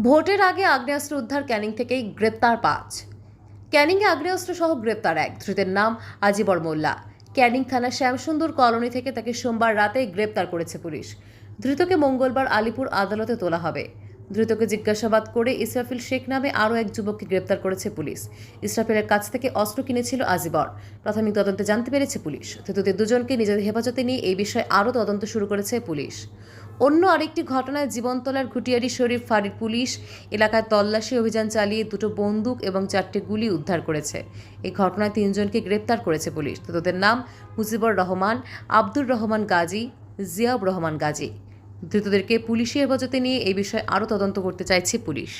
ভোটের আগে আগ্নেয়াস্ত্র উদ্ধার ক্যানিং থেকেই গ্রেপ্তার পাঁচ। ক্যানিংয়ে আগ্নেয়াস্ত্র সহ গ্রেপ্তার এক। ধৃতের নাম আজিবর মোল্লা। ক্যানিং থানার শ্যামসুন্দর কলোনি থেকে তাকে সোমবার রাতে গ্রেপ্তার করেছে পুলিশ। ধৃতকে মঙ্গলবার আলিপুর আদালতে তোলা হবে। ধৃতকে জিজ্ঞাসাবাদ করে ইসরাফিল শেখ নামে আরও এক যুবককে গ্রেপ্তার করেছে পুলিশ। ইসরাফিলের কাছ থেকে অস্ত্র কিনেছিল আজিবর। প্রাথমিক তদন্তে জানতে পেরেছে পুলিশ। ধৃতদের দুজনকে নিজেদের হেফাজতে নিয়ে এই বিষয়ে আরও তদন্ত শুরু করেছে পুলিশ। অন্য আরেকটি ঘটনায় জীবনতলার ঘুটিয়ারি শরীফ ফাঁড়ির পুলিশ এলাকায় তল্লাশি অভিযান চালিয়ে দুটো বন্দুক এবং চারটি গুলি উদ্ধার করেছে। এই ঘটনায় তিনজনকে গ্রেপ্তার করেছে পুলিশ। তাদের নাম মুজিবুর রহমান, আব্দুর রহমান গাজী, জিয়াউর রহমান গাজী। ধৃতদেরকে পুলিশি হেফাজতে নিয়ে এই বিষয়ে আরও তদন্ত করতে চাইছে পুলিশ।